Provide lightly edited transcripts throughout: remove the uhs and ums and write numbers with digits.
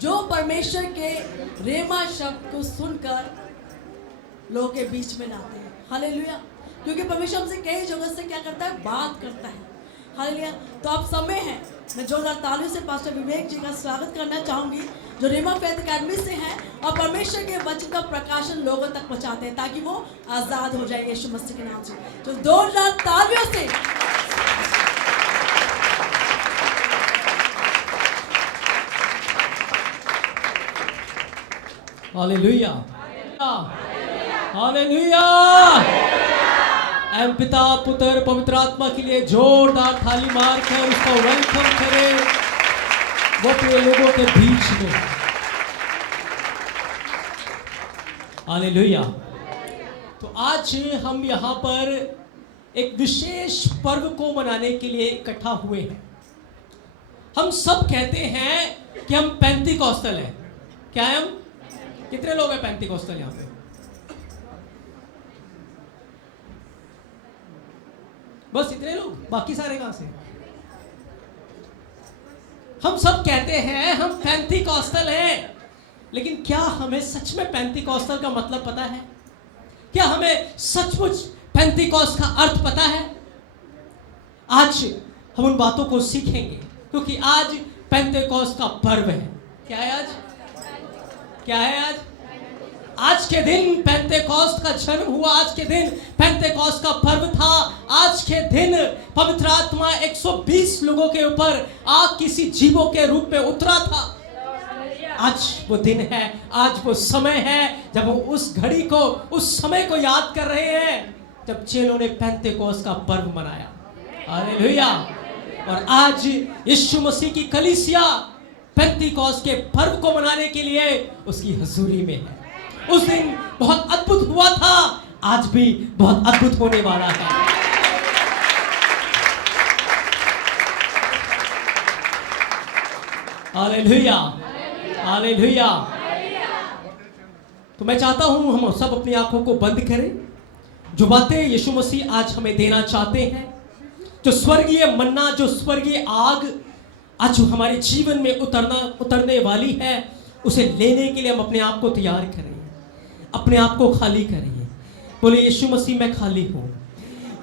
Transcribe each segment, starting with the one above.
जो परमेश्वर के रेमा शब्द को सुनकर लोगों के बीच में लाते हैं। हालेलुया। क्योंकि परमेश्वर हमसे कई जगह से क्या करता है, बात करता है। हालेलुया। तो अब समय है, मैं जोरदार तालियों से पास्टर विवेक जी का स्वागत करना चाहूंगी, जो रेमा फेथ एकेडमी से हैं और परमेश्वर के वचन का प्रकाशन लोगों तक पहुंचाते हैं ताकि वो आजाद हो जाए यीशु मसीह के नाम से। तो जोरदार तालियों से हालेलुया, हालेलुया। एम पिता पुत्र पवित्र आत्मा के लिए जोरदार थाली मार कर उसका वेलकम करें वो अपने लोगों के बीच में। हालेलुया। तो आज हम यहाँ पर एक विशेष पर्व को मनाने के लिए इकट्ठा हुए हैं। हम सब कहते हैं कि हम पेंतीकोस्टल हैं। क्या है हम? कितने लोग हैं पेंतीकोस्टल यहाँ पे? बस इतने लोग, बाकी सारे कहां से? हम सब कहते हैं हम पेंतीकोस्टल हैं, लेकिन क्या हमें सच में पेंतीकोस्टल का मतलब पता है? क्या हमें सचमुच पेंतीकोस्त का अर्थ पता है? आज हम उन बातों को सीखेंगे क्योंकि आज पेंतीकोस्त का पर्व है। क्या है आज? क्या है आज? आज के दिन पेंतेकोस्त का जन्म हुआ। आज के दिन पेंतेकोस्त का पर्व था। आज के दिन पवित्र आत्मा 120 लोगों के ऊपर आग किसी जीवों के रूप में उतरा था। आज वो दिन है, आज वो समय है जब हम उस घड़ी को, उस समय को याद कर रहे हैं जब चेलों ने पेंतेकोस्त का पर्व मनाया। हालेलुया। और आज यीशु मसीह की कलीसिया पेंतेकोस्त के पर्व को मनाने के लिए उसकी हजूरी में है। उस दिन बहुत अद्भुत हुआ था, आज भी बहुत अद्भुत होने वाला है। Hallelujah, hallelujah. तो मैं चाहता हूं हम सब अपनी आंखों को बंद करें। जो बातें यीशु मसीह आज हमें देना चाहते हैं, जो स्वर्गीय मन्ना, जो स्वर्गीय आग आज हमारे जीवन में उतरने वाली है, उसे लेने के लिए हम अपने आप को तैयार करें, अपने आप को खाली करिए। बोले यीशु मसीह मैं खाली हूँ,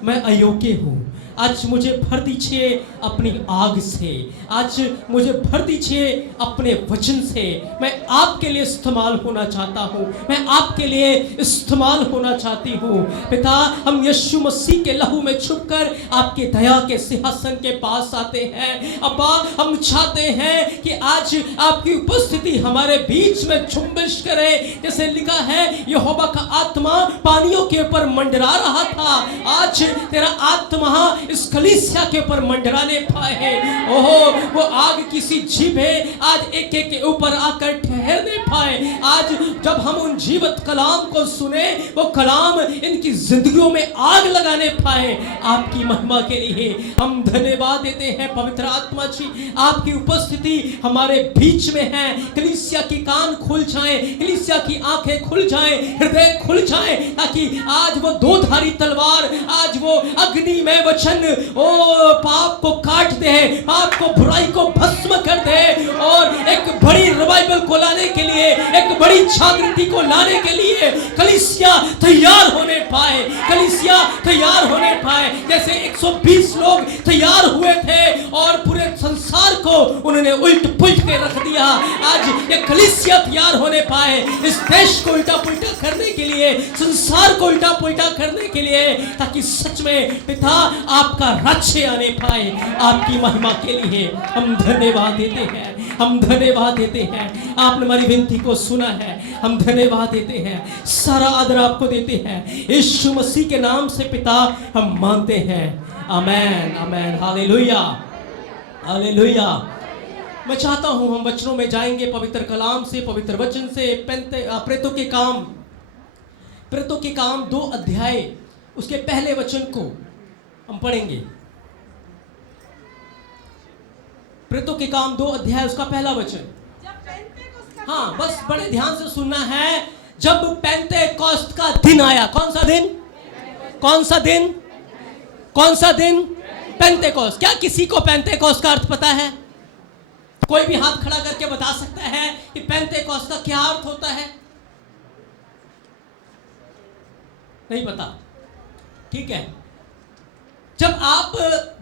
मैं अयोग्य हूँ। आज मुझे भर दीजिए अपनी आग से, आज मुझे भर दीजिए अपने वचन से। मैं आपके लिए इस्तेमाल होना चाहता हूँ, मैं आपके लिए इस्तेमाल होना चाहती हूँ। पिता, हम यीशु मसीह के लहू में छुपकर आपके दया के सिंहासन के पास आते हैं। अब्बा, हम चाहते हैं कि आज आपकी उपस्थिति हमारे बीच में झुंबिश करे। जैसे लिखा है, यहोवा का आत्मा पानियों के ऊपर मंडरा रहा था, आज तेरा आत्मा इस कलीसिया के ऊपर मंडराने पाए हैं। ओहो, वो आग किसी जीभे आज एक एक के ऊपर आकर ठहरने पाए। आज जब हम उन जीवित कलाम को सुने, वो कलाम इनकी जिंदगियों में आग लगाने पाए। आपकी महिमा के लिए हम धन्यवाद देते हैं। पवित्र आत्मा जी, आपकी उपस्थिति हमारे बीच में है। कलीसिया की कान खुल जाए, कलीसिया की आंखें खुल जाए, हृदय खुल जाए, ताकि आज वो दो धारी तलवार, आज वो अग्नि में वचन ओ पाप को काट दे, पाप को, बुराई को भस्म कर दे और एक बड़ी रिवाइवल को लाने के लिए, एक बड़ी जागृति को लाने के लिए कलीसिया तैयार होने पाए, कलीसिया तैयार होने पाए। जैसे 120 लोग तैयार हुए थे और पूरे संसार को उन्होंने उल्ट पुल्ट के रख दिया। आज ये कलीसिया तैयार होने पाए इस देश को उल्टा पुल्टा करने के लिए, संसार को उल्टा पुल्टा करने के लिए, ताकि सच में पिता आपका राज्य आने पाए। आपकी महिमा के लिए हम धन्यवाद देते हैं, हम धन्यवाद देते हैं। आपने हमारी विनती को सुना है, हम धन्यवाद देते हैं, सारा आदर आपको देते हैं। यीशु मसीह के नाम से पिता हम मानते हैं। आमेन, आमेन, हालेलुया, हालेलुया। मैं चाहता हूं हम वचनों में जाएंगे, पवित्र कलाम से, पवित्र वचन से। प्रेतों के काम 2 अध्याय, उसके पहले वचन को हम पढ़ेंगे। प्रेतों के काम 2 अध्याय, उसका पहला वचन। हाँ, बस बड़े ध्यान से सुनना है। जब पेंतेकोस्त का दिन आया, कौन सा दिन? कौन सा दिन? कौन सा दिन? पेंतेकोस्त। क्या किसी को पेंतेकोस्त का अर्थ पता है? कोई भी हाथ खड़ा करके बता सकता है कि पेंतेकोस्त का क्या अर्थ होता है? नहीं पता? ठीक है, जब आप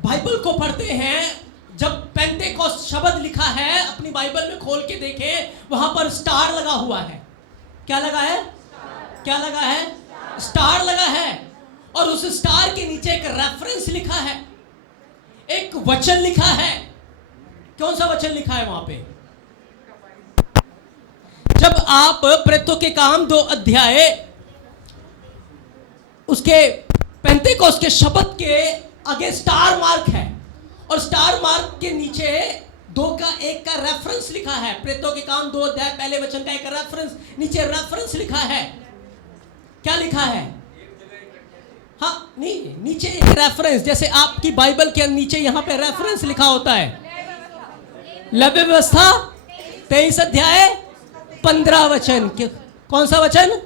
बाइबल को पढ़ते हैं, जब पेंतेकोस्त शब्द लिखा है अपनी बाइबल में खोल के देखें, वहां पर स्टार लगा हुआ है। क्या लगा है? क्या लगा है? स्टार लगा है। और उस स्टार के नीचे एक रेफरेंस लिखा है, एक वचन लिखा है। कौन सा वचन लिखा है वहां पे? जब आप प्रेरितों के काम 2 अध्याय उसके पेंतेकोस्त के शब्द के आगे स्टार मार्क है, और स्टार मार्क के नीचे 2 का 1 का रेफरेंस लिखा है। प्रेरितों के काम 2 अध्याय पहले वचन का एक रेफरेंस, नीचे रेफरेंस लिखा है। क्या लिखा है? हाँ, नहीं, नीचे एक रेफरेंस, जैसे आपकी बाइबल के नीचे यहां पे रेफरेंस लिखा होता है। लव्य व्यवस्था 23 अध्याय 15 वचन। कौन सा वचन?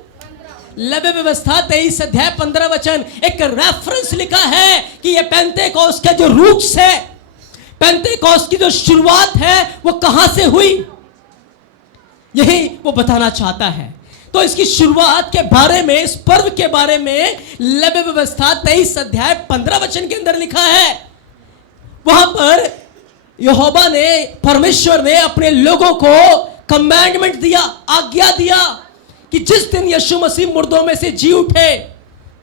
लव्य व्यवस्था 23 अध्याय 15 वचन। एक रेफरेंस लिखा है कि ये पेंतेकोस्त के जो रूट्स है, पेंतेकोस्त की जो शुरुआत है वो कहां से हुई, यही वो बताना चाहता है। तो इसकी शुरुआत के बारे में, इस पर्व के बारे में लव्य व्यवस्था 23 अध्याय 15 वचन के अंदर लिखा है। वहां पर यहोवा ने, परमेश्वर ने अपने लोगों को कमांडमेंट दिया, आज्ञा दिया कि जिस दिन यीशु मसीह मुर्दों में से जी उठे,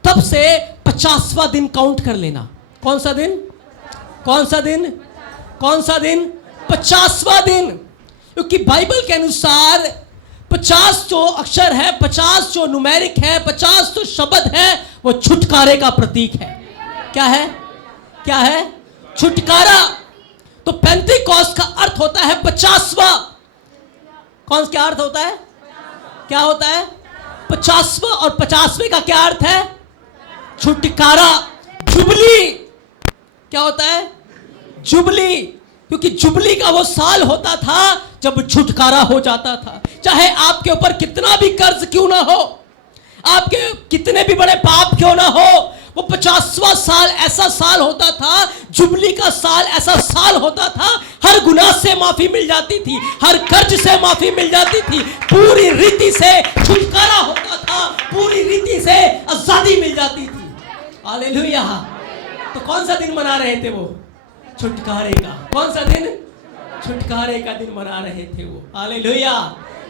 तब से 50वां दिन काउंट कर लेना। कौन सा दिन? कौन सा दिन? कौन सा दिन? 50वां दिन। क्योंकि बाइबल के अनुसार 50 जो अक्षर है, 50 जो न्यूमेरिक है, 50 जो शब्द है, वो छुटकारे का प्रतीक है। क्या है? क्या है? छुटकारा। तो पेंतेकोस्त का अर्थ होता है 50वां। कौन क्या अर्थ होता है? क्या होता है? 50वां। और 50वें का क्या अर्थ है? छुटकारा, जुबली। क्या होता है? जुबली। क्योंकि जुबली का वो साल होता था जब छुटकारा हो जाता था। चाहे आपके ऊपर कितना भी कर्ज क्यों ना हो, आपके कितने भी बड़े पाप क्यों ना हो, वो 50वां साल ऐसा साल होता था, जुबली का साल ऐसा साल होता था, हर गुनाह से माफी मिल जाती थी, हर कर्ज से माफी मिल जाती थी, पूरी रीति से छुटकारा होता था, पूरी रीति से आजादी मिल जाती थी। हालेलुया। तो कौन सा दिन मना रहे थे वो? छुटकारे का। कौन सा दिन? छुटकारे का दिन मना रहे थे वो। हालेलुया।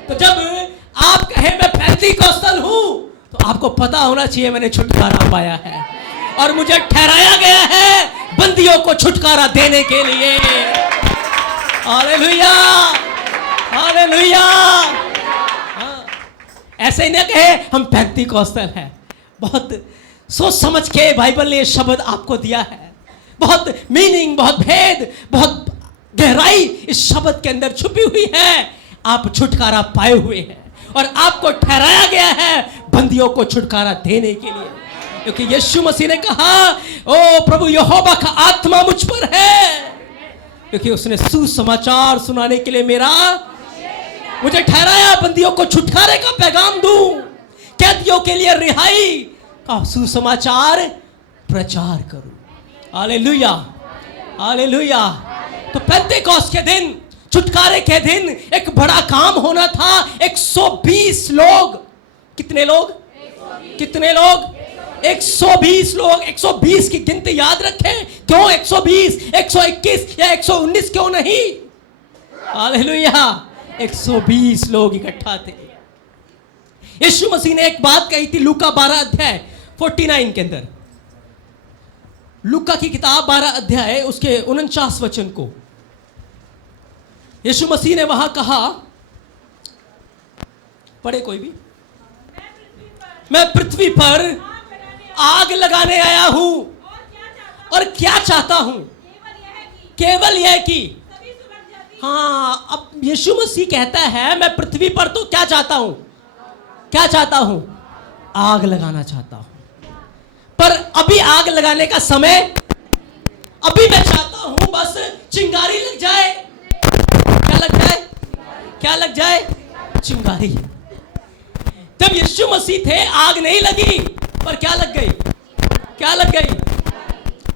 तो जब आप कहें मैं पेंतेकोस्टल हूं, तो आपको पता होना चाहिए मैंने छुटकारा पाया है और मुझे ठहराया गया है बंदियों को छुटकारा देने के लिए। Hallelujah, hallelujah. ऐसे ही ना कहे हम पेंतेकोस्टल हैं। बहुत सोच समझ के बाइबल ने शब्द आपको दिया है। बहुत मीनिंग, बहुत भेद, बहुत गहराई इस शब्द के अंदर छुपी हुई है। आप छुटकारा पाए हुए हैं और आपको ठहराया गया है बंदियों को छुटकारा देने के लिए। क्योंकि यीशु मसीह ने कहा, ओ प्रभु यहोवा का आत्मा मुझ पर है, क्योंकि उसने सुसमाचार सुनाने के लिए मुझे ठहराया बंदियों को छुटकारे का पैगाम दूं, कैदियों के लिए रिहाई का सुसमाचार प्रचार करूं। Hallelujah, hallelujah. तो पेंतेकोस्त के दिन, छुटकारे के दिन एक बड़ा काम होना था। 120 लोग। कितने लोग? कितने लोग? 120 लोग। 120 की गिनती याद रखें। क्यों 120? 121 या 119 क्यों नहीं? हालेलुया। 120 लोग इकट्ठा थे। यीशु मसीह ने एक बात कही थी लूका 12 अध्याय 49 के अंदर। लूका की किताब 12 अध्याय उसके 49 वचन को यीशु मसीह ने वहां कहा, पढ़े कोई भी, मैं पृथ्वी पर आग लगाने आया हूं और क्या चाहता हूं? केवल यह कि हाँ, अब यीशु मसीह कहता है मैं पृथ्वी पर तो क्या चाहता हूं? क्या चाहता हूं? आग लगाना चाहता हूं। पर अभी आग लगाने का समय, अभी मैं चाहता हूं बस चिंगारी लग जाए। क्या लग जाए? क्या लग जाए? चिंगारी। जब यीशु मसीह थे आग नहीं लगी, पर क्या लग गई? क्या लग गई?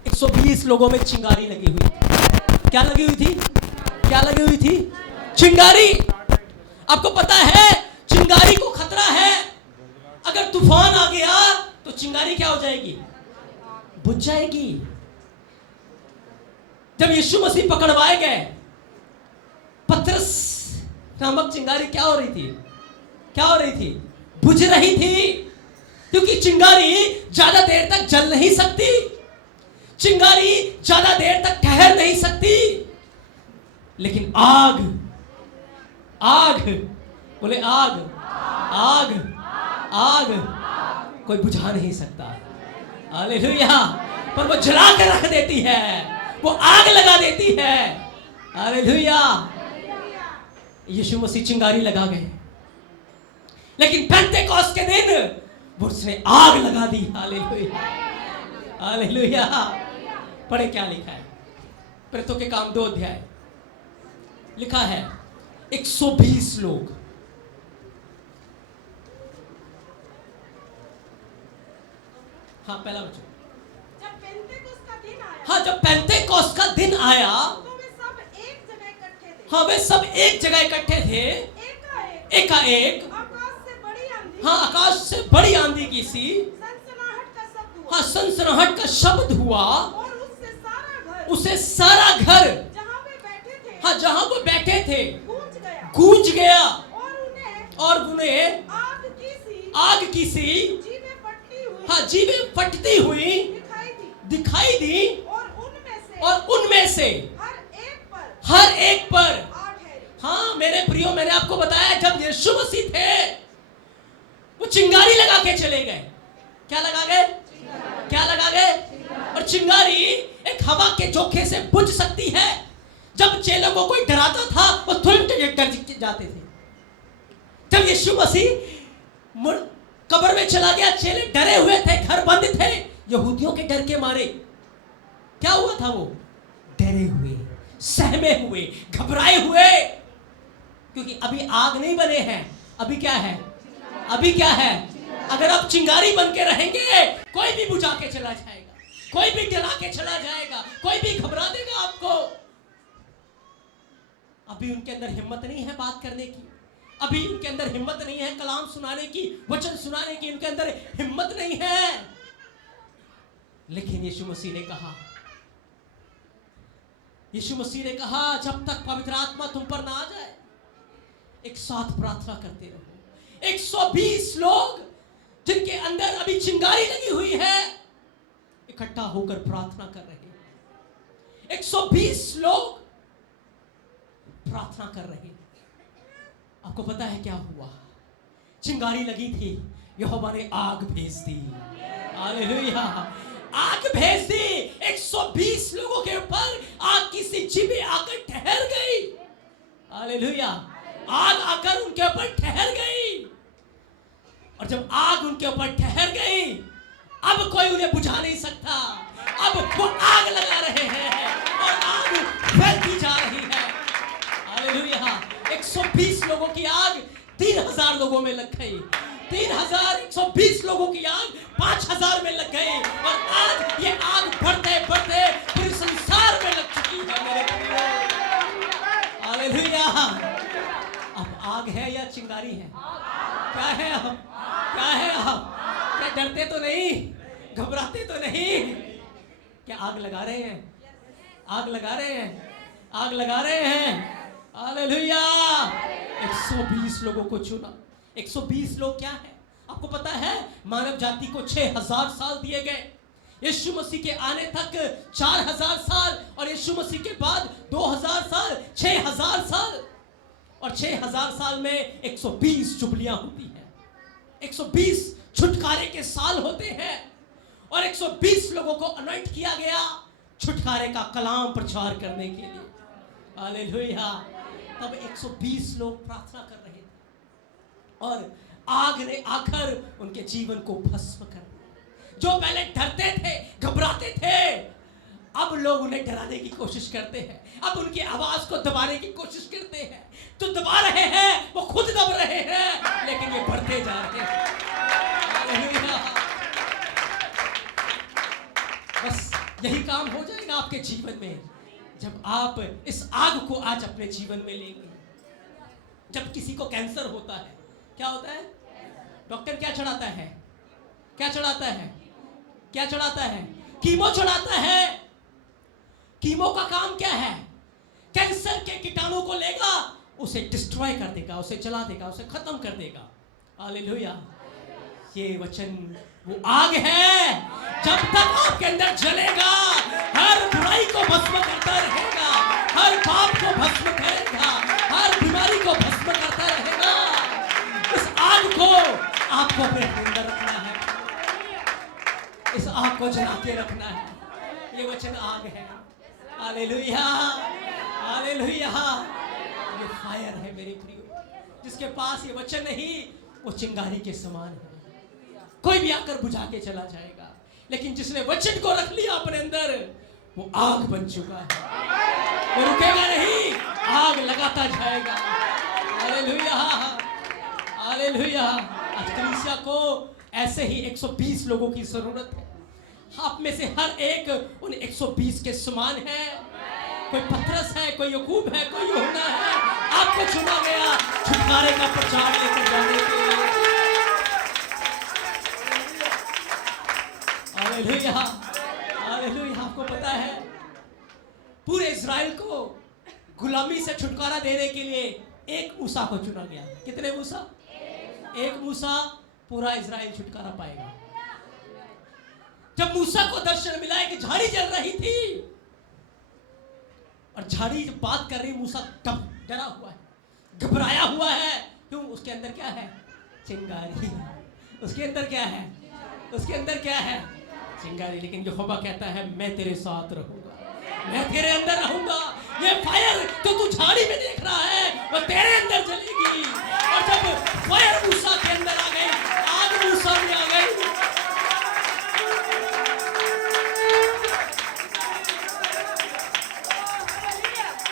120 लोगों में चिंगारी लगी हुई। क्या लगी हुई थी? क्या लगी हुई थी? चिंगारी, आपको पता है चिंगारी को खतरा है। अगर तूफान आ गया तो चिंगारी क्या हो जाएगी? बुझ जाएगी। जब यीशु मसीह पकड़वाए गए, पतरस नामक चिंगारी क्या हो रही थी? क्या हो रही थी? बुझ रही थी, क्योंकि चिंगारी ज्यादा देर तक जल नहीं सकती, चिंगारी ज्यादा देर तक ठहर नहीं सकती। लेकिन आग, आग, बोले आग, आग, आग कोई बुझा नहीं सकता। हालेलुया। पर वो जला के रख देती है, वो आग लगा देती है। हालेलुया। यीशु मसीह चिंगारी लगा गए, लेकिन पेंटेकोस्त के दिन वो उसने आग लगा दी। Hallelujah, hallelujah. पढ़े क्या लिखा है? प्रेरितों के काम 2 अध्याय लिखा है 120 लोग, हाँ पहला बच्चों, जब पेंतेकोस्त का दिन आया, हाँ जब पेंटेकोस्त का दिन आया तो वे सब एक जगह इकट्ठे थे। हाँ वे सब एक जगह इकट्ठे थे। एकाएक आकाश से बड़ी आंधी, हाँ आकाश से बड़ी आंधी की सी सनसनाहट का शब्द हुआ, हाँ सनसनाहट का शब्द हुआ, और उसे सारा घर जहाँ वे बैठे थे, हाँ जहां वो बैठे थे गूंज गया, गूंज गया, और उन्हें उन्हें आग की सी जीभें फटती हुई हाँ जीवें फटती हुई दिखाई दी, और उनमें से हर एक पर आग ठहरी। हाँ मेरे प्रियो, मैंने आपको बताया जब यीशु मसीह थे वो चिंगारी लगा के चले गए। क्या लगा गए? क्या लगा गए? और चिंगारी एक हवा के झोंके से बुझ सकती है। जब चेलों को कोई डराता था वो तुरंत डर जाते थे। जब यीशु मसीह कब्र में चला गया, चेले डरे हुए थे, घर बंद थे यहूदियों के डर के मारे। क्या हुआ था? वो डरे हुए, सहमे हुए, घबराए हुए, क्योंकि अभी आग नहीं बने हैं। अभी क्या है? अभी क्या है? अगर आप चिंगारी बन के रहेंगे कोई भी बुझा के चला जाएगा, कोई भी डरा के चला जाएगा, कोई भी घबरा देगा आपको। अभी उनके अंदर हिम्मत नहीं है बात करने की, अभी उनके अंदर हिम्मत नहीं है कलाम सुनाने की, वचन सुनाने की, उनके अंदर हिम्मत नहीं है। लेकिन यीशु मसीह ने कहा, यीशु मसीह ने कहा जब तक पवित्र आत्मा तुम पर ना आ जाए एक साथ प्रार्थना करते रहो। 120 लोग जिनके अंदर अभी चिंगारी लगी हुई है इकट्ठा होकर प्रार्थना कर रहे हैं। 120 लोग प्रार्थना कर रहे हैं। आपको पता है क्या हुआ? चिंगारी लगी थी, यहोवा ने आग भेज दी। हालेलुया, आग भेज दी। 120 लोगों के ऊपर आग की सी चिंगारी आकर ठहर गई। हालेलुया, आग आकर उनके ऊपर ठहर गई। और जब आग उनके ऊपर ठहर गई अब कोई उन्हें बुझा नहीं सकता। अब वो आग लगा रहे हैं और आग फैलती जा रही है। हालेलुया, 120 लोगों की आग 3000 लोगों में लग गई। 3120 लोगों की आग 5000 में लग गई। और आज ये आग बढ़ते बढ़ते पूरे संसार में लग चुकी है मेरे भाइयों। हालेलुया, अब आग है या चिंगारी है? क्या है आप? क्या है आप? क्या डरते तो नहीं, घबराते तो नहीं? क्या आग लगा रहे हैं? आग लगा रहे हैं, आग लगा रहे हैं। हालेलुया, 120 लोगों को चुना। 120 लोग क्या है? आपको पता है मानव जाति को 6000 साल दिए गए। यीशु मसीह के आने तक 4000 साल, और यीशु मसीह के बाद 2000 साल, 6000 साल। और 6000 साल में 120 जुबलियां होती हैं, 120 छुटकारे के साल होते हैं। और 120 लोगों को अनॉइंट किया गया छुटकारे का कलाम प्रचार करने के लिए। हालेलुया, तब 120 लोग प्रार्थना कर रहे थे और आग ने आकर उनके जीवन को भस्म कर दिया। जो पहले डरते थे, घबराते थे, अब लोग उन्हें डराने की कोशिश करते हैं, अब उनकी आवाज को दबाने की कोशिश करते हैं। तो दबा रहे हैं, वो खुद दब रहे हैं, लेकिन ये बढ़ते जा रहे हैं। हालेलुया, बस यही काम हो जाएगा आपके जीवन में जब आप इस आग को आज अपने जीवन में लेंगे। जब किसी को कैंसर होता है क्या होता है? डॉक्टर क्या चढ़ाता है? क्या चढ़ाता है? क्या चढ़ाता है? कीमो चढ़ाता है। कीमो का काम क्या है? कैंसर के कीटाणु को लेगा, उसे डिस्ट्रॉय कर देगा, उसे जला देगा, उसे खत्म कर देगा। हालेलुया। ये वचन वो आग है, जब तक आपके अंदर जलेगा हर बुराई को भस्म करता रहेगा, हर पाप को भस्म करेगा, हर बीमारी को भस्म करता रहेगा। इस आग को आपको अपने अंदर रखना है, इस आग को जला के रखना है। ये वचन आग है। Hallelujah, hallelujah. ये फायर है मेरे प्रियो, जिसके पास ये वचन नहीं वो चिंगारी के समान है, कोई भी आकर बुझा के चला जाएगा। लेकिन जिसने वचन को रख लिया अपने अंदर वो आग बन चुका है, वो रुकेगा नहीं, आग लगाता जाएगा। Hallelujah, hallelujah. आज कलीसिया को ऐसे ही 120 लोगों की जरूरत है। आप में से हर एक उन 120 के समान है। कोई पतरस है, कोई याकूब है, कोई यूहन्ना है। आपको चुना गया छुटकारे का प्रचार लेकर जाने के लिए। Hallelujah, hallelujah. आपको पता है पूरे इज़राइल को गुलामी से छुटकारा देने के लिए एक मूसा को चुना गया। कितने मूसा? एक मूसा पूरा इज़राइल छुटकारा पाएगा। जब मूसा को दर्शन मिला है कि झाड़ी जल रही थी और झाड़ी जब बात कर रही, मूसा डरा हुआ है, घबराया हुआ है। क्यों? उसके अंदर क्या है? चिंगारी। उसके अंदर क्या है? उसके अंदर क्या है? चिंगारी। लेकिन यहोवा कहता है मैं तेरे साथ रहूंगा, मैं तेरे अंदर रहूंगा। ये फायर जो तू झाड़ी में देख रहा है वो तेरे अंदर जलेगी। और जब फायर मूसा के अंदर आ गई, आग मूसा में आ गई,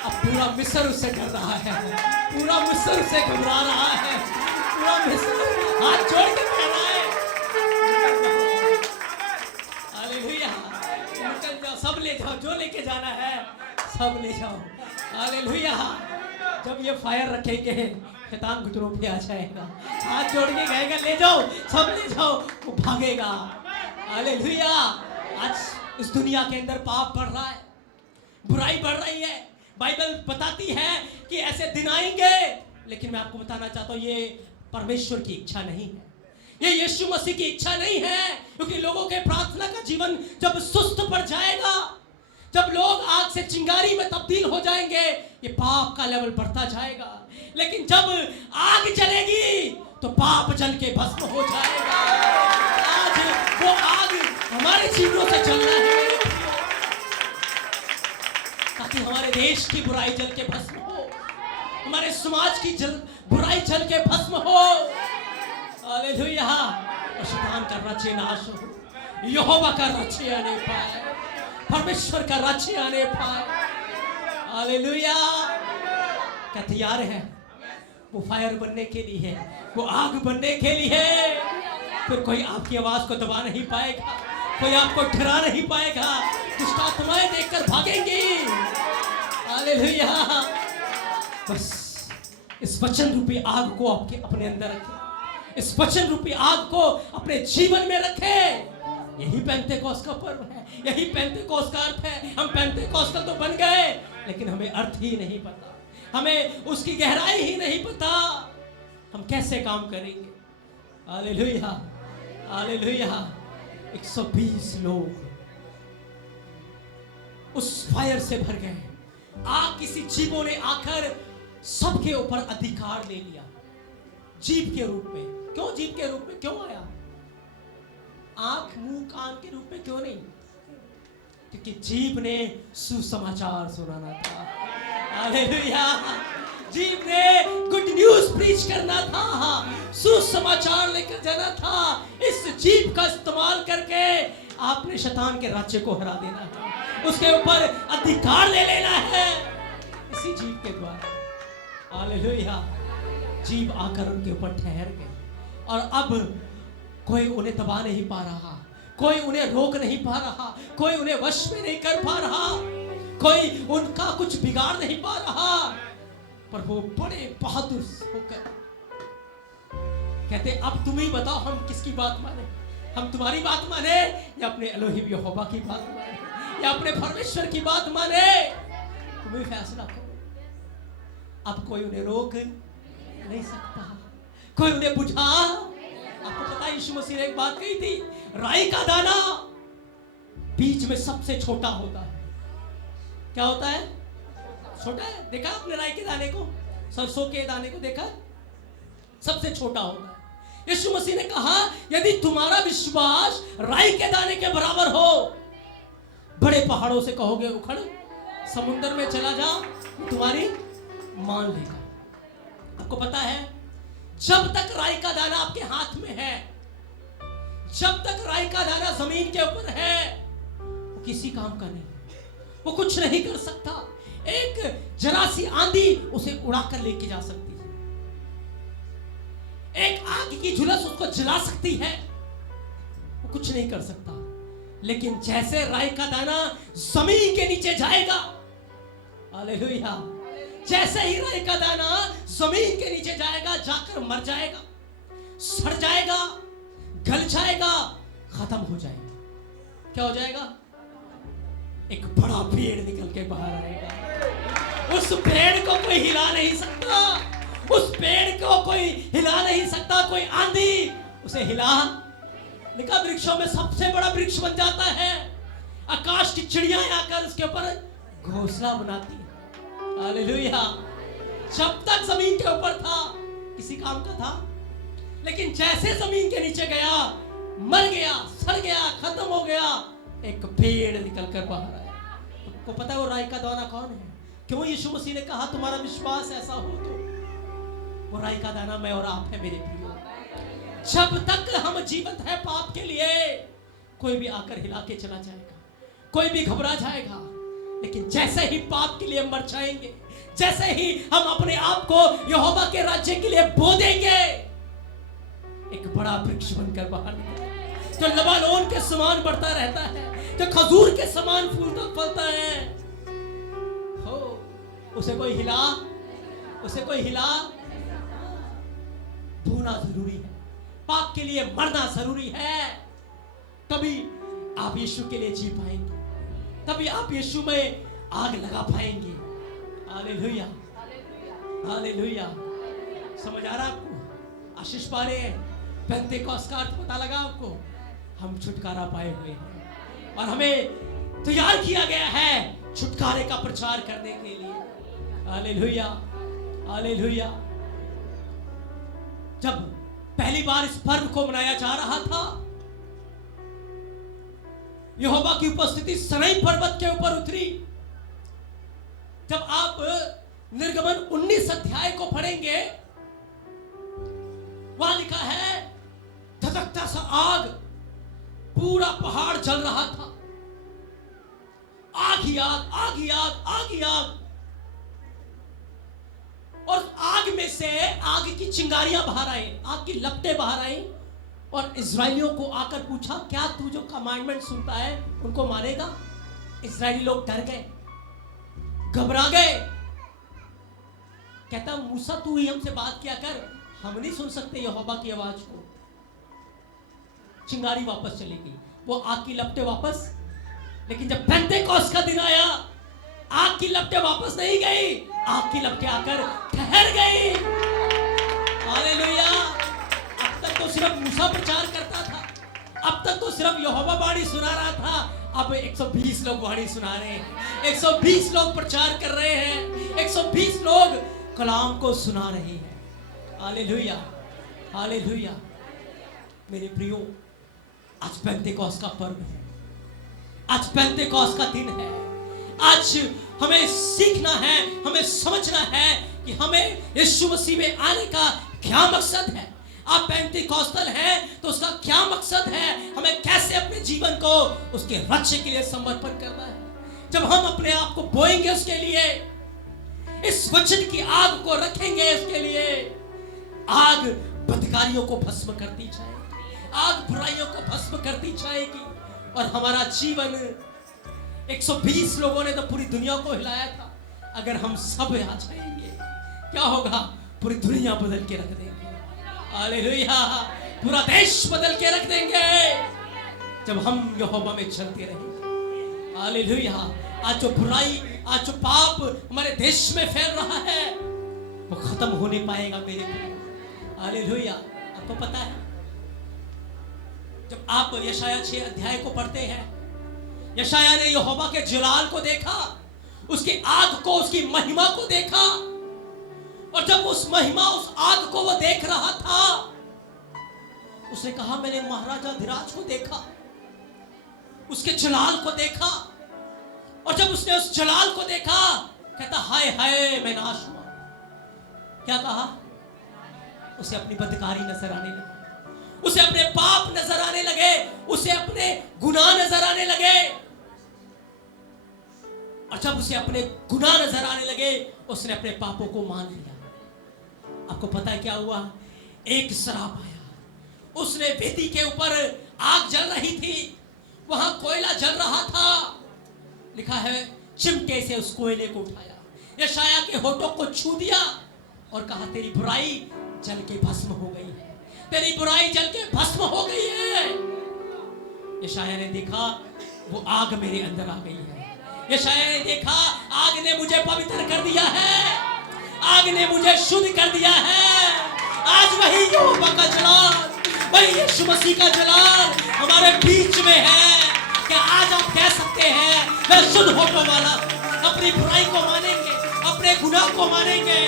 अब पूरा मिस्र उससे डर रहा है, पूरा मिस्र उससे घबरा रहा है, पूरा मिस्र हाथ जोड़ के कह रहा है हालेलुया, निकल जाओ, सब ले जाओ, जो लेके जाना है सब ले जाओ। हालेलुया। जब ये फायर रखेंगे शैतान घुटनों पे आ जाएगा, हाथ जोड़ के कहेगा ले जाओ, सब ले जाओ, वो भागेगा। हालेलुया। आज इस दुनिया के अंदर पाप बढ़ रहा है, बुराई बढ़ रही है। बाइबल बताती है कि ऐसे दिन आएंगे, लेकिन मैं आपको बताना चाहता हूँ ये परमेश्वर की इच्छा नहीं है, ये यीशु मसीह की इच्छा नहीं है। क्योंकि लोगों के प्रार्थना का जीवन जब सुस्त पड़ जाएगा, जब लोग आग से चिंगारी में तब्दील हो जाएंगे, ये पाप का लेवल बढ़ता जाएगा। लेकिन जब आग जलेगी तो पाप जल के भस्म हो जाएगा। आज वो आग हमारे जीवनों से जलना है ताकि हमारे देश की बुराई जल के भस्म हो, हमारे समाज की बुराई जल के भस्म हो। हालेलुया। और शैतान का राज्य नाश हो, यहोवा का राज्य आने पाए, परमेश्वर का राज्य आने पाए। हालेलुया। क्या तैयार है? वो फायर बनने के लिए, वो आग बनने के लिए। फिर कोई आपकी आवाज को दबा नहीं पाएगा, कोई आपको डरा नहीं पाएगा, दुष्ट आत्माएं देखकर भागेंगी। हालेलुया। बस इस वचन रूपी आग को आपके अपने अंदर रखें, इस वचन रूपी आग को अपने जीवन में रखें। यही पेंतेकोस्त का पर्व है, यही पेंतेकोस्त का अर्थ है। हम पेंतेकोस्टल तो बन गए, लेकिन हमें अर्थ ही नहीं पता, हमें उसकी गहराई ही नहीं पता, हम कैसे काम करेंगे। Hallelujah, hallelujah. 120 लोग उस फायर से भर गए। आग किसी जीवों ने आकर सबके ऊपर अधिकार ले लिया, जीव के रूप में। क्यों जीव के रूप में? क्यों आया? आंख मुंह कान के रूप में क्यों नहीं? क्योंकि जीव ने सुसमाचार सुनाना था। हालेलुया। जीव ने गुड न्यूज प्रीच करना था, सुसमाचार लेकर जाना था। इस जीव का इस्तेमाल करके आपने शैतान के राज्य को हरा देना है, उसके ऊपर अधिकार ले लेना है इसी जीव के द्वारा। हालेलुया। जीव आकर उनके ऊपर ठहर गए और अब कोई उन्हें दबा नहीं पा रहा, कोई उन्हें रोक नहीं पा रहा, कोई उन्हें वश में नहीं कर पा रहा, कोई उनका कुछ बिगाड़ नहीं पा रहा। पर वो बड़े बहादुर होकर कहते अब तुम ही बताओ हम किसकी बात माने, हम तुम्हारी बात माने या अपने एलोहिम यहोवा की बात माने या अपने परमेश्वर की बात माने, तुम ही फैसला करो। अब कोई उन्हें रोक नहीं सकता, कोई उन्हें बुझा। आपको पता है यीशु मसीह ने एक बात कही थी, राई का दाना बीज में सबसे छोटा होता है। क्या होता है? छोटा है। देखा आपने राई के दाने को, सरसों के दाने को देखा? सबसे छोटा होता है। यीशु मसीह ने कहा यदि तुम्हारा विश्वास राई के दाने के बराबर हो, बड़े पहाड़ों से कहोगे उखड़ समुद्र में चला जा, तुम्हारी मान लेगा। आपको पता है जब तक राई का दाना आपके हाथ में है, जब तक राई का दाना जमीन के ऊपर है, वो किसी काम का नहीं, वो कुछ नहीं कर सकता। एक जरा सी आंधी उसे उड़ाकर लेके जा सकती है, एक आग की झुलस उसको जला सकती है, वो कुछ नहीं कर सकता। लेकिन जैसे राई का दाना जमीन के नीचे जाएगा, हालेलुया, जैसे ही राई का दाना जमीन के नीचे जाएगा, जाकर मर जाएगा, सड़ जाएगा, गल जाएगा, खत्म हो जाएगा। क्या हो जाएगा? एक बड़ा पेड़ निकल के बाहर आएगा। उस पेड़ को कोई हिला नहीं सकता, उस पेड़ को कोई हिला नहीं सकता, कोई आंधी उसे हिला। लिखा वृक्षों में सबसे बड़ा वृक्ष बन जाता है, आकाश की चिड़ियां आकर उसके ऊपर घोंसला बनाती है। हालेलुया। जब तक जमीन के ऊपर था किसी काम का था, लेकिन जैसे जमीन के नीचे गया, मर गया, सड़ गया, खत्म हो गया, एक पेड़ निकल कर बाहर आया। आपको पता है वो राई का दाना कौन है? क्यों यीशु मसीह ने कहा तुम्हारा विश्वास ऐसा हो तो? वो राई का दाना मैं और आप है मेरे प्रियो। जब तक हम जीवित है पाप के लिए, कोई भी आकर हिला के चला जाएगा, कोई भी घबरा जाएगा, लेकिन जैसे ही पाप के लिए मर जाएंगे, जैसे ही हम अपने आप को यहोवा के राज्य के लिए बो देंगे, एक बड़ा वृक्ष बनकर बाहर निकलेगा, जो लबानोन के समान बढ़ता रहता है, जो खजूर के समान फूलता फलता है। हो उसे कोई हिला, उसे कोई हिला। बोना जरूरी है, पाप के लिए मरना जरूरी है, तभी आप यीशु के लिए जी पाएंगे, तभी आप यीशु में आग लगा पाएंगे। Hallelujah, hallelujah. समझ आ रहा आपको? आशीष पा रहे हैं? पेंतेकोस्त का अर्थ पता लगा आपको? हम छुटकारा पाए हुए हैं और हमें तैयार किया गया है छुटकारे का प्रचार करने के लिए। Hallelujah, hallelujah. जब पहली बार इस पर्व को मनाया जा रहा था, यहोवा की उपस्थिति सनई पर्वत के ऊपर उतरी। जब आप निर्गमन 19 अध्याय को पढ़ेंगे, वहां लिखा है धधकता सा आग, पूरा पहाड़ जल रहा था, आग ही आग, आग ही आग, आग ही आग। और आग में से आग की चिंगारियां बाहर आई, आग की लपटें बाहर आई, और इजरायलियों को आकर पूछा क्या तू जो कमांडमेंट सुनता है उनको मारेगा? इजरायली लोग डर गए, घबरा गए। कहता मूसा तू ही हमसे बात किया कर, हम नहीं सुन सकते यहोवा की आवाज को। चिंगारी वापस चली गई, वो आग की लपटें वापस। लेकिन जब पेंतेकोस्त का दिन आया, आग की लपटें वापस नहीं गई, आग की लपटें आकर ठहर गई। हालेलुया। अब तक तो सिर्फ मूसा प्रचार करता था, अब तक तो सिर्फ यहोवा वाणी सुना रहा था, अब 120 लोग वाणी सुना रहे हैं, 120 लोग प्रचार कर रहे हैं, 120 लोग कलाम को सुना रहे हैं। Hallelujah, hallelujah. मेरे प्रियो, आज पेंतेकोस्त का पर्व है, आज पेंतेकोस्त का दिन है। आज हमें सीखना है, हमें समझना है कि हमें यीशु मसीह में आने का क्या मकसद है। आप पेंतेकोस्टल हैं तो उसका क्या मकसद है, हमें कैसे अपने जीवन को उसके राज्य के लिए समर्पण करना है। जब हम अपने आप को बोएंगे उसके लिए, इस वचन की आग को रखेंगे उसके लिए, आग बदकारियों को भस्म करती जाएगी, आग बुराइयों को भस्म करती जाएगी, और हमारा जीवन 120 लोगों ने तो पूरी दुनिया को हिलाया था। अगर हम सब आ जाएंगे, क्या होगा? पूरी दुनिया बदल के रख देंगे। हालेलुया। पूरा देश बदल के रख देंगे जब हम यहोवा में चलते रहेंगे। हालेलुया। आज जो बुराई, आज जो पाप हमारे देश में फैल रहा है वो खत्म होने पाएगा मेरे भाई। हालेलुया। आपको पता है जब आप यशाया 6 अध्याय को पढ़ते हैं, यशाया ने यहोवा के जलाल को देखा, उसकी आग को, उसकी महिमा को देखा, और जब उस महिमा, उस आग को वो देख रहा था, उसने कहा मैंने महाराजा धीराज को देखा, उसके जलाल को देखा, और जब उसने उस जलाल को देखा कहता हाय हाय मैं नाश हुआ। क्या कहा? उसे अपनी बदकारी नजर आने लगी, उसे अपने पाप नजर आने लगे, उसे अपने गुनाह नजर आने लगे, और जब उसे अपने गुनाह नजर आने लगे उसने अपने पापों को मान लिया। आपको पता है क्या हुआ? एक श्राप आया, उसने वेदी के ऊपर आग जल रही थी, वहां कोयला जल रहा था, लिखा है चिमटे से उस कोयले को उठाया, यशाया के होठों को छू दिया और कहा तेरी बुराई जल के भस्म हो गई है, तेरी बुराई जल के भस्म हो गई है। यशाया ने देखा वो आग मेरे अंदर आ गई है, यशाया ने देखा आग ने मुझे पवित्र कर दिया है, आग ने मुझे शुद्ध कर दिया है। आज वही यहोवा का जलाल, वही यीशु मसीह का जलाल हमारे बीच में है। क्या आज आप कह सकते हैं मैं शुद्ध होने वाला, अपनी बुराई को मानेंगे, अपने गुनाह को मानेंगे?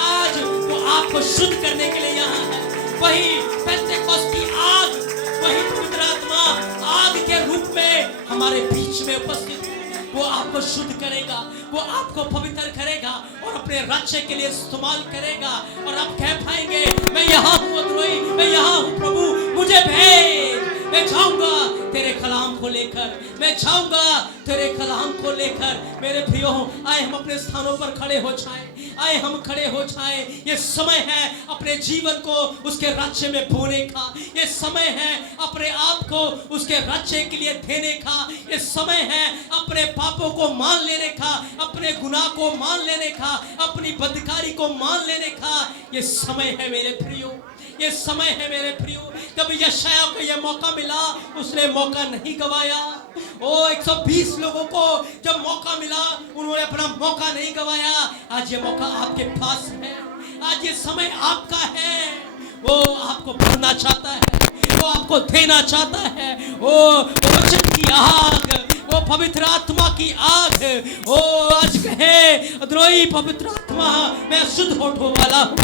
आज वो आपको शुद्ध करने के लिए यहाँ है। वही पेंटेकोस्त की आग, वही पवित्र आत्मा आग के रूप में हमारे बीच में उपस्थित है। वो आपको शुद्ध करेगा, वो आपको पवित्र करेगा और अपने राज्य के लिए इस्तेमाल करेगा, और आप कह पाएंगे मैं यहाँ हूँ अद्रोही, मैं यहाँ हूँ प्रभु, मुझे भेज, मैं जाऊंगा तेरे कलाम को लेकर, मैं जाऊंगा तेरे कलाम को लेकर। मेरे प्रियो, आए हम अपने स्थानों पर खड़े हो जाएं, आए हम खड़े हो जाएं। ये समय है अपने जीवन को उसके राज्य में बोने का, ये समय है अपने आप को उसके राज्य के लिए देने का, ये समय है अपने पापों को मान लेने का, अपने गुनाह को मान लेने का, अपनी बदकारी को मान लेने का। ये समय है मेरे प्रियो, ये समय है मेरे प्रियो। जब यशाया को यह मौका मिला उसने मौका नहीं गवाया। ओ 120 लोगों को जब मौका मिला उन्होंने अपना मौका नहीं गवाया। आज ये मौका आपके पास है, आज ये समय आपका है। वो आपको भरना चाहता है, वो आपको देना चाहता है। वो वचन की आग, वो पवित्र आत्मा की आग। ओ आज कहे अद्रोही पवित्र आत्मा मैं शुद्ध होठों वाला हूँ।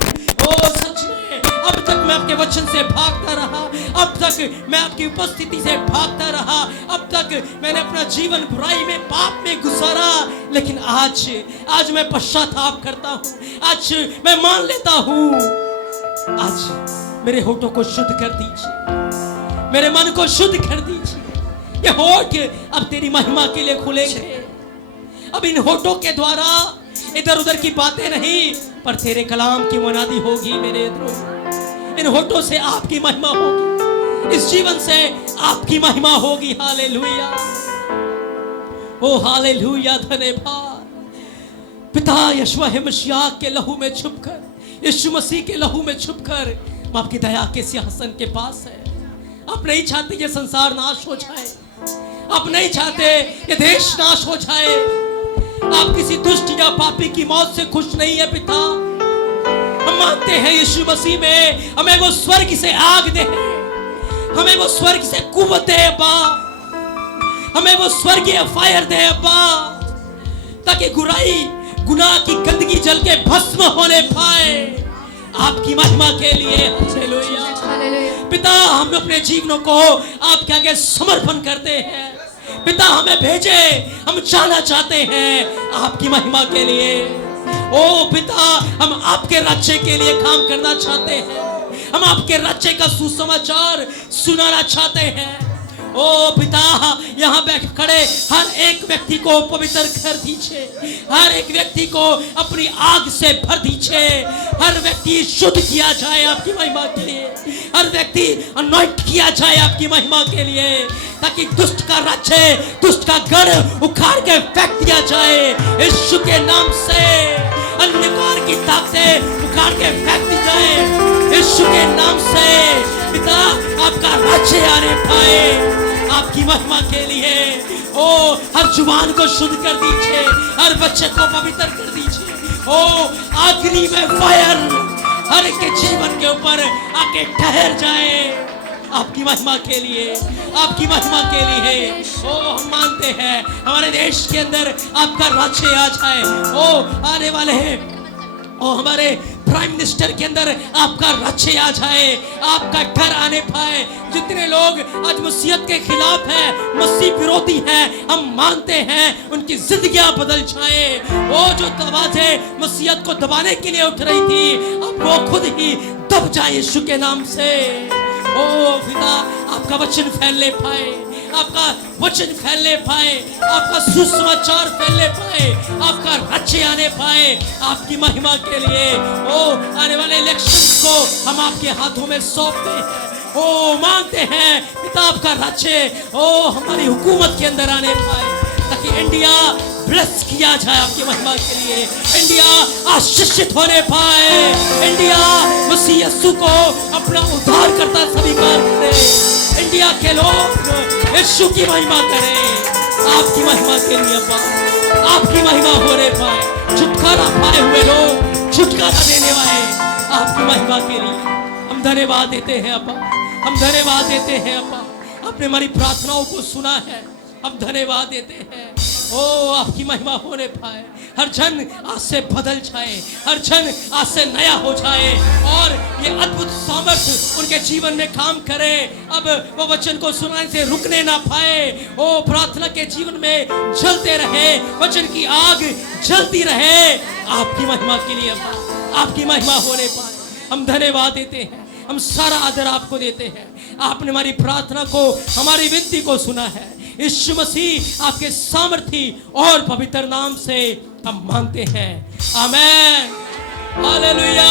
ओ सच में अब तक मैं आपके वचन से भागता रहा, अब तक मैं आपकी उपस्थिति से भागता रहा, अब तक मैंने अपना जीवन बुराई में, पाप में गुजारा, लेकिन आज मैं पश्चाताप करता हूँ, आज मैं मान लेता हूँ। आज मेरे होठों को शुद्ध कर दीजिए, मेरे मन को शुद्ध कर दीजिए। ये होठ अब तेरी महिमा के लिए खुलेंगे। अब इन होठों के द्वारा इधर उधर की बातें नहीं, पर तेरे कलाम की मुनादी होगी मेरे द्रोही। इन होठों से आपकी महिमा होगी, इस जीवन से आपकी महिमा होगी। हालेलुया, ओ हालेलुया, धन्यवाद पिता। यीशु मसीह के लहू में छुपकर, यीशु मसीह के लहू में छुपकर हम आपकी दया के सिंहासन के पास है। आप नहीं चाहते ये संसार नाश हो जाए, आप नहीं चाहते ये देश नाश हो जाए, आप किसी दुष्ट या पापी की मौत से खुश नहीं है पिता। हम मानते हैं यीशु मसीह में हमें वो स्वर्ग से आग दे, हमें वो स्वर्ग से कुव्वत दे अब्बा, हमें वो स्वर्गीय फायर दे अब्बा, ताकि बुराई, गुनाह की गंदगी जल के भस्म होने पाए आपकी महिमा के लिए। हालेलुया पिता, हम अपने जीवनों को आपके आगे समर्पण करते हैं। पिता हमें भेजे, हम जाना चाहते हैं आपकी महिमा के लिए। ओ पिता, हम आपके राज्य के लिए काम करना चाहते हैं, हम आपके राज्य का सुसमाचार सुनाना चाहते हैं। ओ पिता, यहाँ बैठ खड़े हर एक व्यक्ति को पवित्र कर दीजिए, हर एक व्यक्ति को अपनी आग से भर दीजिए, हर व्यक्ति शुद्ध किया जाए आपकी महिमा के लिए, हर व्यक्ति अनॉइंट किया जाए आपकी महिमा के लिए, ताकि दुष्ट का राज्य, दुष्ट का गढ़ उखाड़ के फेंक दिया जाए यीशु के नाम से। अंधकार की ताकतें उखाड़ के फेंक दी जाए यीशु के नाम से। पिता आपका राज्य आने पाए आपकी महिमा के लिए। ओ हर जुबान को शुद्ध कर दीजिए, हर बच्चे को पवित्र कर दीजिए। ओ अग्नि में फायर हर एक के जीवन के ऊपर आके ठहर जाए आपकी महिमा के लिए, आपकी महिमा के लिए। ओ हम मानते हैं हमारे देश के अंदर आपका राज्य आ जाए। ओ आने वाले हैं ओ हमारे प्राइम मिनिस्टर के अंदर आपका राज्य आ जाए, आपका घर आने पाए। जितने लोग आज मसीहत के खिलाफ हैं, मसीह विरोधी हैं, हम मानते हैं उनकी जिंदगियां बदल जाए। वो जो आवाजें मसीहत को दबाने के लिए उठ रही थी, अब वो खुद ही दब जाए यीशु के नाम से। ओ पिता आपका वचन फैलने पाए, आपका वचन फैलने पाए, आपका सुसमाचार फैलने पाए, आपका राज्य आने पाए आपकी महिमा के लिए। ओ आने वाले इलेक्शंस को हम आपके हाथों में सौंपते हैं। ओ मांगते हैं पिता आपका राज्य ओ हमारी हुकूमत के अंदर आने पाए, ताकि इंडिया ब्लेस किया जाए आपकी महिमा के लिए। इंडिया आशीषित होने पाए, इंडिया मसीह यीशु को अपना उद्धार करता स्वीकार करे। इंडिया के लोग यीशु की महिमा करें आपकी महिमा के लिए। अब्बा आपकी महिमा होने पाए, छुटकारा पाए हुए लोग छुटकारा देने वाले आपकी महिमा के लिए हम धन्यवाद देते हैं अब्बा, हम धन्यवाद देते हैं अब्बा। आपने हमारी प्रार्थनाओं को सुना है, हम धन्यवाद देते हैं। ओ आपकी महिमा होने पाए, हर जन आज से बदल जाए, हर जन आज से नया हो जाए और ये अद्भुत सामर्थ्य उनके जीवन में काम करे। अब वो वचन को सुनाने से रुकने ना पाए, ओ प्रार्थना के जीवन में जलते रहे, वचन की आग जलती रहे आपकी महिमा के लिए। आपकी महिमा होने पाए हम धन्यवाद देते हैं, हम सारा आदर आपको देते हैं। आपने हमारी प्रार्थना को, हमारी विनती को सुना है। यीशु मसीह आपके सामर्थी और पवित्र नाम से हम मांगते हैं, आमेन, हालेलुया।